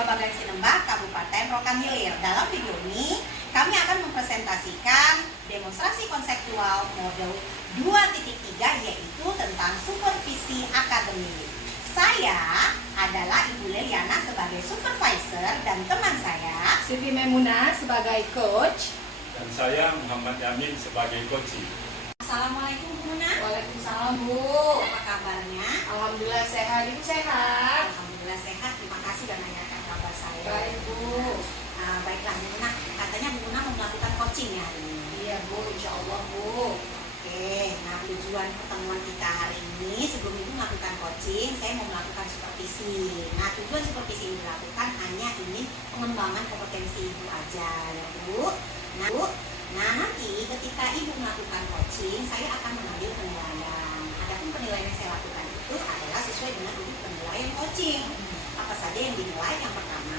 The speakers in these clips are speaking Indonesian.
Babagan Sinembah, Kabupaten Rokan Hilir. Dalam video ini, kami akan mempresentasikan demonstrasi konseptual model 2.3 yaitu tentang supervisi akademik. Saya adalah Ibu Leliana sebagai supervisor dan teman saya Siti Memuna sebagai coach. Dan saya Muhammad Yamin sebagai coach. Assalamualaikum Bu Muna. Waalaikumsalam Bu. Apa kabarnya? Alhamdulillah sehat, Ibu sehat. Alhamdulillah sehat. Terima kasih sudah menanyakan kabar saya. Baik Bu. Baiklah Bu Muna, katanya Bu Muna mau melakukan coaching ya hari ini. Iya Bu, insya Allah Bu. Oke, nah tujuan pertemuan kita hari ini sebelum Ibu melakukan coaching, saya mau melakukan supervisi. Nah tujuan supervisi ini dilakukan hanya ingin pengembangan kompetensi Ibu aja ya Bu. Nah nanti ketika Ibu melakukan coaching, saya akan mengambil penilaian. Adapun penilaian yang saya lakukan itu adalah sesuai dengan Ibu penilaian coaching. Apa saja yang dinilai? Yang pertama,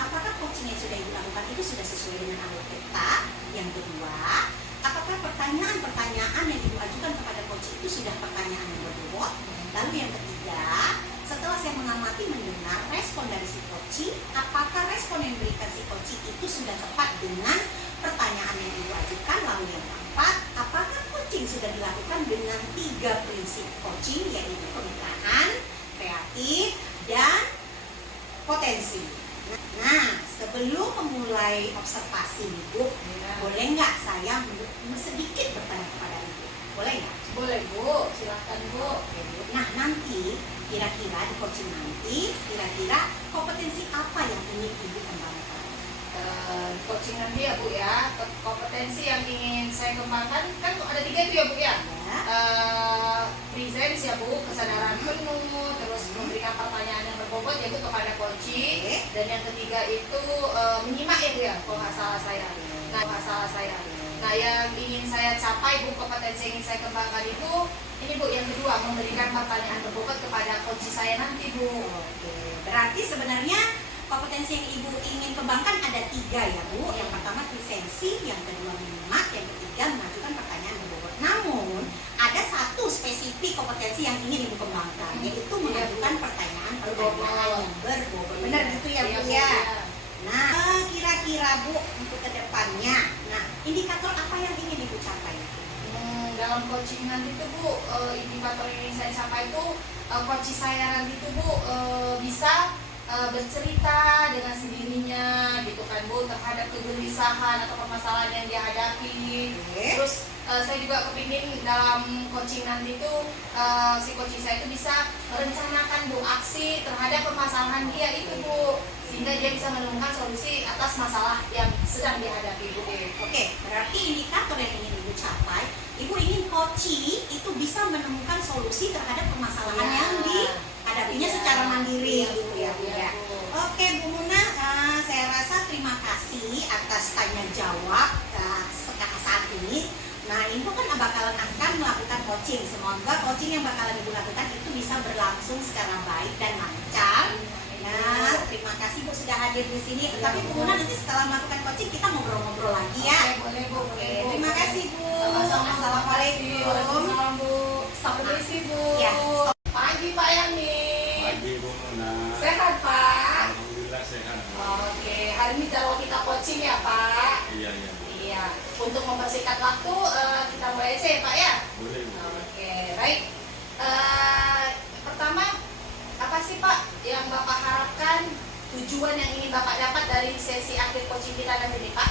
apakah coaching yang sudah Ibu lakukan itu sudah sesuai dengan alur kita? Yang kedua, apakah pertanyaan-pertanyaan yang Ibu ajukan kepada coach itu sudah pertanyaan yang berbobot? Lalu yang ketiga, setelah saya mengamati mendengar respon dari si coach, apakah respon yang diberikan si coach itu sudah tepat dengan pertanyaan yang Ibu ajukan? Lalu yang keempat, apakah coaching sudah dilakukan dengan 3 prinsip coaching yaitu kemitraan, kreatif, dan potensi. Nah, sebelum memulai observasi Ibu, boleh nggak saya sedikit bertanya kepada Ibu? Boleh nggak? Boleh Bu, silahkan Bu. Nah, nanti kira-kira di coaching nanti, kira-kira kompetensi apa yang ingin Ibu kembangkan? Coaching nanti ya Bu ya, kompetensi yang ingin saya kembangkan kan ada 3 itu ya Bu ya. Presence ya Bu, kesadaran penuh, terus memberikan pertanyaan yang berbobot ya Bu kepada coaching. Dan yang ketiga itu menyimak ya Bu ya, kalau nggak salah saya. Nah, yang ingin saya capai Bu, kompetensi yang ingin saya kembangkan itu ini Bu, yang kedua memberikan pertanyaan berbobot kepada coach saya nanti Bu. Berarti sebenarnya kompetensi yang Ibu ingin kembangkan ada 3 ya Bu. Yang pertama presensi, yang kedua menyimak, yang ketiga mengajukan pertanyaan berbobot. Namun ada satu spesifik kompetensi yang ingin Ibu kembangkan, yaitu mengajukan pertanyaan yang berbobot. Benar gitu ya Bu ya? Nah, kira-kira Bu untuk kedepannya, nah indikator apa yang ingin Ibu capai? Dalam coaching nanti tuh Bu, indikator yang ingin saya capai itu coach saya nanti tuh Bu bisa bercerita dengan sendirinya gitu kan Bu, terhadap kegelisahan atau permasalahan yang dia hadapi. Terus saya juga kepingin dalam coaching nanti tuh si coaching saya itu bisa merencanakan Bu aksi terhadap permasalahan dia itu Bu, sehingga dia bisa menemukan solusi atas masalah yang sedang dihadapi Bu. Oke, berarti indikator yang ingin Ibu capai, Ibu ingin coaching itu bisa menemukan solusi terhadap permasalahan yang dihadapinya secara mandiri gitu ya Bu ya. Oke Bu Muna, saya rasa terima kasih atas tanya jawab saat ini. Nah Ibu kan bakalan akan melakukan coaching. Semoga coaching yang bakalan Ibu lakukan itu bisa berlangsung secara baik dan lancar. Nah terima kasih Bu sudah hadir di sini. Tapi Bu Muna nanti setelah melakukan coaching kita ngobrol-ngobrol lagi ya. Boleh Bu. Terima kasih Bu. Sama-sama. Assalamualaikum. Waalaikumsalam Bu. Stop permisi Bu. Ya. Pagi Pak Yani. Pagi Bu Muna. Sehat Pak. Alhamdulillah sehat. Oke, hari ini jadwal kita coaching ya Pak. Iya. Iya. Untuk mempersingkat waktu kita mulai aja ya Pak ya. Boleh Bu. Oke, baik. Pertama, apa sih Pak yang Bapak harapkan, tujuan yang ingin Bapak dapat dari sesi akhir coaching kita nanti nih Pak?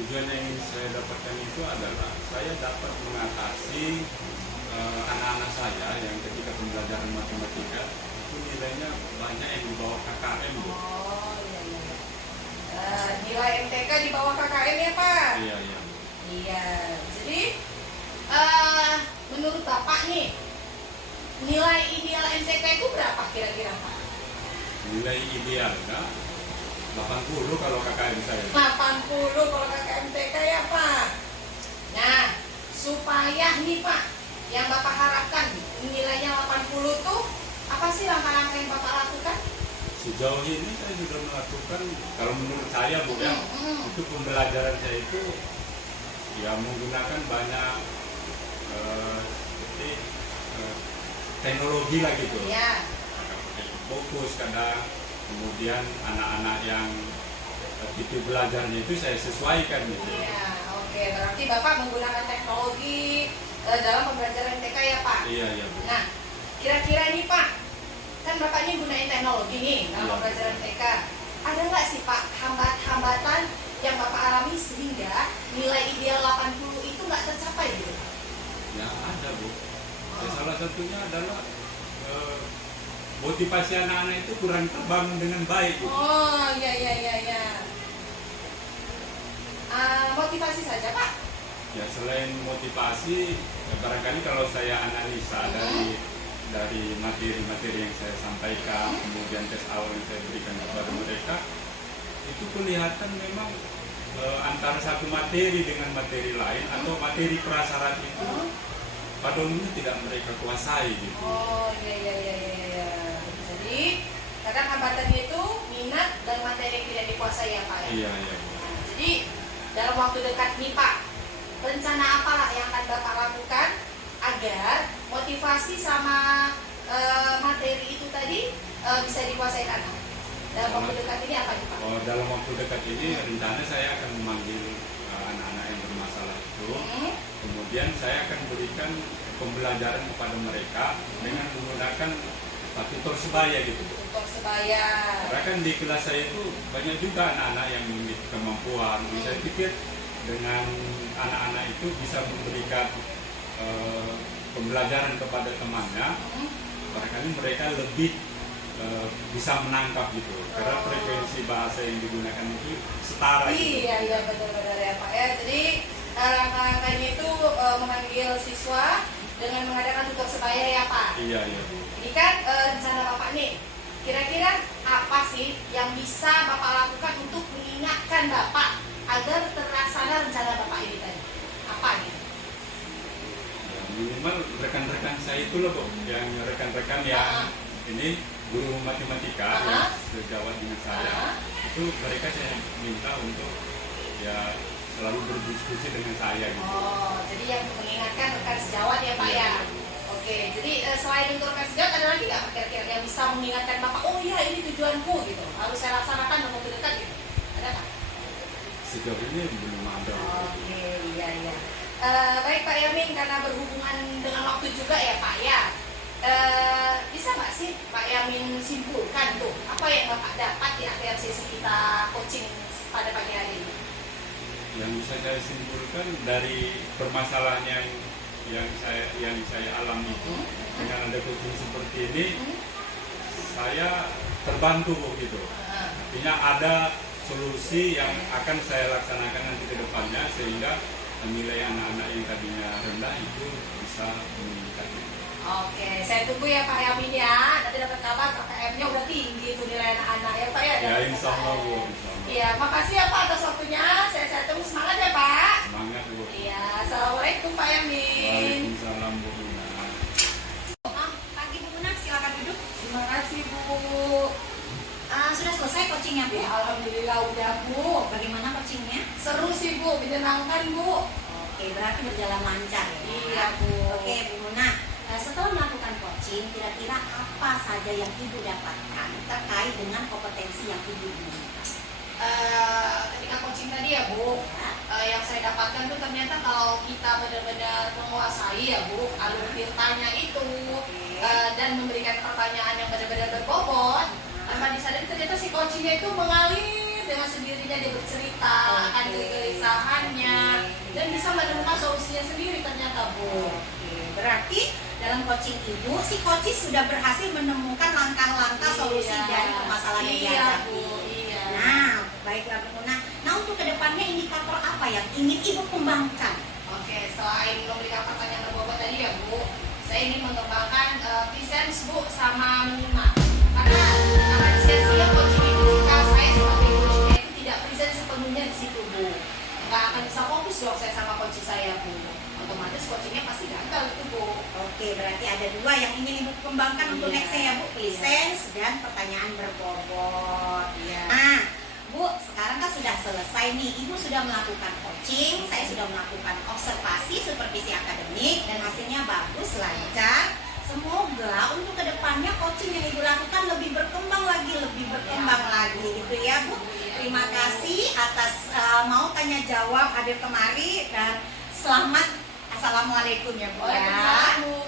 Tujuan yang ingin saya dapatkan itu adalah saya dapat mengatasi anak-anak saya yang ketika pembelajaran matematika itu nilainya banyak yang di bawah KKM Bu. Oh iya. Nilai MTK di bawah KKM ya Pak? Iya. Iya. Jadi menurut Bapak nih, nilai ideal MTK itu berapa kira-kira Pak? Nilai idealnya 80 kalau KKM saya. 80 kalau KKM MTK ya Pak. Nah, supaya nih Pak, yang Bapak harapkan nilainya 80 tuh apa sih langkah-langkah yang Bapak lakukan? Sejauh ini saya sudah melakukan, kalau menurut saya Bu ya, itu pembelajaran saya itu ya menggunakan banyak teknologi lah gitu. Ya. Fokus kadang kemudian anak-anak yang tipe belajarnya itu saya sesuaikan gitu. Iya, oke. Berarti Bapak menggunakan teknologi dalam pembelajaran TK ya Pak? Iya, iya Bu. Nah, kira-kira nih Pak, kan Bapak ini gunain teknologi nih dalam Iya. pembelajaran TK. Ada nggak sih Pak hambatan yang Bapak alami sehingga nilai ideal 80 itu nggak tercapai gitu? Ya ada Bu. Ya, salah satunya adalah motivasi anak-anak itu kurang terbangun dengan baik. Gitu. Oh, iya, iya, iya, iya. Motivasi saja Pak? Ya selain motivasi, ya, barangkali kalau saya analisa dari materi-materi yang saya sampaikan, kemudian tes awal yang saya berikan kepada mereka, itu kelihatan memang antara satu materi dengan materi lain atau materi prasyarat itu pada umumnya tidak mereka kuasai gitu. Oh, iya, iya, iya, iya, iya. Jadi, kadang hambatannya itu minat dan materi yang tidak dikuasai ya Pak ya? Iya, iya. Nah, jadi, dalam waktu dekat nih Pak, rencana apa yang akan Bapak lakukan agar motivasi sama materi itu tadi bisa dikuasai anak? Dalam waktu dekat ini apa nih Pak? Oh, dalam waktu dekat ini rencana saya akan memanggil anak-anak yang bermasalah itu, kemudian saya akan berikan pembelajaran kepada mereka dengan menggunakan tutor sebaya gitu. Untuk sebaya. Karena kan di kelas saya itu banyak juga anak-anak yang memiliki kemampuan. Saya pikir dengan anak-anak itu bisa memberikan pembelajaran kepada temannya, barangkali mereka lebih bisa menangkap gitu. Karena frekuensi bahasa yang digunakan itu setara. Gitu. Iya, iya, benar-benar ya Pak ya. Jadi langkah-langkahnya itu memanggil siswa dengan mengadakan tutor sebaya ya Pak. Iya, iya. Ini kan rencana Bapak nih. Kira-kira apa sih yang bisa Bapak lakukan untuk mengingatkan Bapak agar terlaksana rencana Bapak ini tadi? Apa gitu? Ya, minimal rekan-rekan saya itu loh, Bu. Yang rekan-rekan yang ini guru matematika yang sejawat dengan saya, itu mereka saya minta untuk ya selalu berdiskusi dengan saya gitu. Oh, jadi yang mengingatkan rekan sejawat ya Pak ya? Oke, jadi selain untuk rekan sejawat ada lagi nggak kira-kira yang bisa mengingatkan Bapak, oh iya ini tujuanku gitu, harus saya laksanakan dalam waktu dekat gitu? Ada nggak? Sejauh ini belum ada. Oke, iya, iya. Baik Pak Yamin, karena berhubungan dengan waktu juga ya Pak ya, bisa nggak sih Pak Yamin simpulkan tuh apa yang Bapak dapat di akhir sesi kita coaching pada pagi hari ini? Yang bisa saya simpulkan dari permasalahan yang saya alami itu, dengan ada coaching seperti ini, saya terbantu gitu. Artinya ada solusi yang akan saya laksanakan nanti ke depannya sehingga nilai anak-anak yang tadinya rendah itu bisa meningkat. Oke, saya tunggu ya Pak Yamin ya. Nanti dapat kabar KPM-nya udah tinggi tuh nilai anak-anak ya Pak ya. Ya insya Allah Bu, insya Allah. Iya, makasih ya Pak atas waktunya. Saya tunggu semangat ya Pak. Semangat Bu. Iya, assalamualaikum Pak Yamin. Waalaikumsalam Bu Guna. Pagi Bu Guna, silakan duduk. Terima kasih Bu. Sudah selesai coachingnya Bu? Ya, alhamdulillah udah Bu. Bagaimana coachingnya? Seru sih Bu, menyenangkan Bu. Oke, berarti berjalan lancar ya? Iya, Bu. Oke Bu Guna, setelah melakukan coaching, kira-kira apa saja yang Ibu dapatkan terkait dengan kompetensi yang Ibu inginkan? Ketika coaching tadi ya Bu, yang saya dapatkan tuh ternyata kalau kita benar-benar menguasai ya Bu alur ceritanya itu, dan memberikan pertanyaan yang benar-benar berbobot, tanpa disadari ternyata si coachingnya itu mengalir dengan sendirinya, dia bercerita akan kegelisahannya dan bisa menemukan solusinya sendiri ternyata Bu. Oke, berarti dalam coaching Ibu, si coach sudah berhasil menemukan langkah-langkah solusi dari permasalahan yang Iya dihadapi. Bu, iya. Nah, baiklah Bu Guna. Nah, untuk kedepannya indikator apa yang ingin Ibu kembangkan? Oke, selain memberikan pertanyaan berbobot tadi ya Bu, saya ingin mengembangkan presence Bu sama minimal. Karena akan sia-sia coaching itu jika saya sebagai coachnya itu tidak present sepenuhnya di situ Bu. Nggak akan bisa fokus dong saya sama coach saya Bu. Otomatis coachingnya pasti gagal itu Bu. Oke, berarti ada dua yang ingin Ibu kembangkan untuk nextnya ya Bu, presence dan pertanyaan berbobot. Iya. Nah, Bu, sekarang kan sudah selesai nih. Ibu sudah melakukan coaching, saya sudah melakukan observasi supervisi akademik dan hasilnya bagus, lancar. Semoga untuk kedepannya kedepannya coaching yang Ibu lakukan lebih berkembang lagi gitu ya Bu. Terima kasih atas mau tanya jawab hadir kemari dan selamat. Assalamualaikum ya Bu ya. Waalaikumsalam.